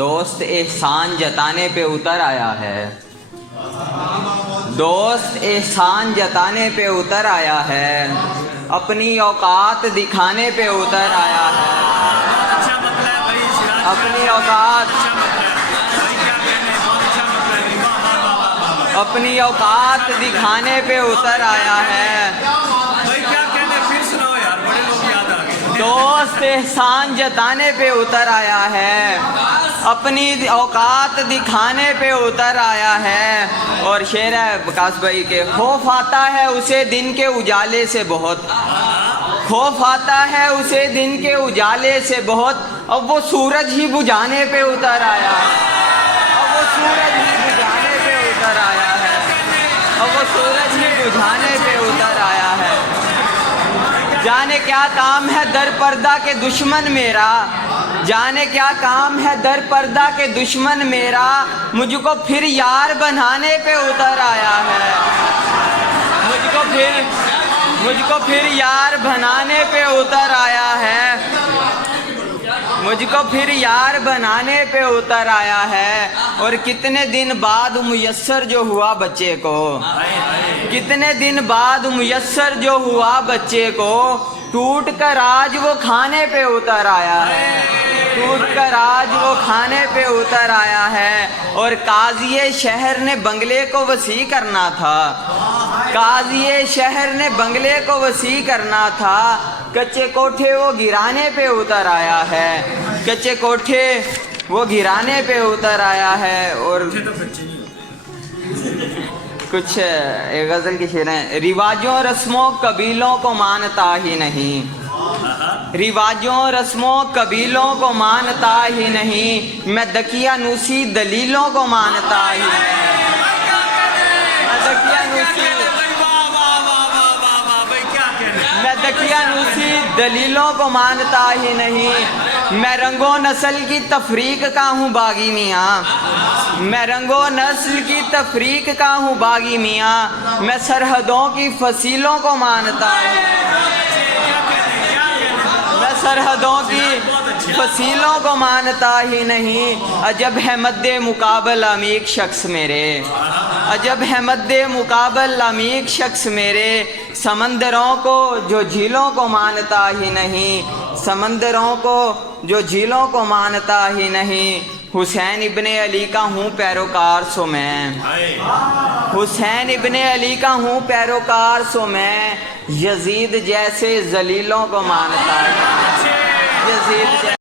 دوست احسان جتانے پہ اتر آیا ہے، دوست احسان جتانے پہ اتر آیا ہے، اپنی اوقات دکھانے پہ اتر آیا ہے، اپنی اوقات دکھانے پہ اتر آیا ہے، دوست احسان جتانے پہ اتر آیا ہے، اپنی اوقات دکھانے پہ اتر آیا ہے۔ اور شعر ہے وکاس بھائی کے، خوف آتا ہے اسے دن کے اجالے سے بہت، خوف آتا ہے اسے دن کے اجالے سے بہت، اب وہ سورج ہی بجھانے پہ اتر آیا ہے، اب وہ سورج ہی بجھانے پہ اتر آیا ہے، اب وہ سورج ہی بجھانے پہ اتر آیا ہے۔ جانے کیا کام ہے در پردہ کے دشمن میرا، جانے کیا کام ہے در پردہ کے دشمن میرا، مجھ کو پھر یار بنانے پہ اتر آیا ہے، مجھ کو پھر یار بنانے پہ اتر آیا ہے، مجھ کو پھر یار بنانے پہ اتر آیا ہے۔ اور کتنے دن بعد میسر جو ہوا بچے کو، کتنے دن بعد میسر جو ہوا بچے کو، ٹوٹ کر آج وہ کھانے پہ اتر آیا ہے، ٹوٹ کر آج وہ کھانے پہ اتر آیا ہے۔ اور قاضی شہر نے بنگلے کو وسیع کرنا تھا، قاضی شہر نے بنگلے کو وسیع کرنا تھا، کچے کوٹھے وہ گرانے پہ اتر آیا ہے، کچے کوٹھے وہ گرانے پہ اتر آیا ہے۔ اور کچھ ایک غزل کی شعر ہیں، رواجوں رسموں قبیلوں کو مانتا ہی نہیں، رواجوں رسموں قبیلوں کو مانتا ہی نہیں، میں دکیا نوسی دلیلوں کو مانتا ہی نہیں، میں دکیا نوسی دلیلوں کو مانتا ہی نہیں، میں رنگ و نسل کی تفریق کا ہوں باغی میاں، میں رنگ و نسل کی تفریق کا ہوں باغی میاں، میں سرحدوں کی فصیلوں کو مانتا ہی نہیں، میں سرحدوں کی فصیلوں کو مانتا ہی نہیں۔ عجب ہے مد مقابل عمیق شخص میرے، عجب ہے مد مقابل عمیق شخص میرے، سمندروں کو جو جھیلوں کو مانتا ہی نہیں، سمندروں کو جو جھیلوں کو مانتا ہی نہیں۔ حسین ابن علی کا ہوں پیروکار سو میں، حسین ابن علی کا ہوں پیروکار سو میں، یزید جیسے ذلیلوں کو مانتا ہے، یزید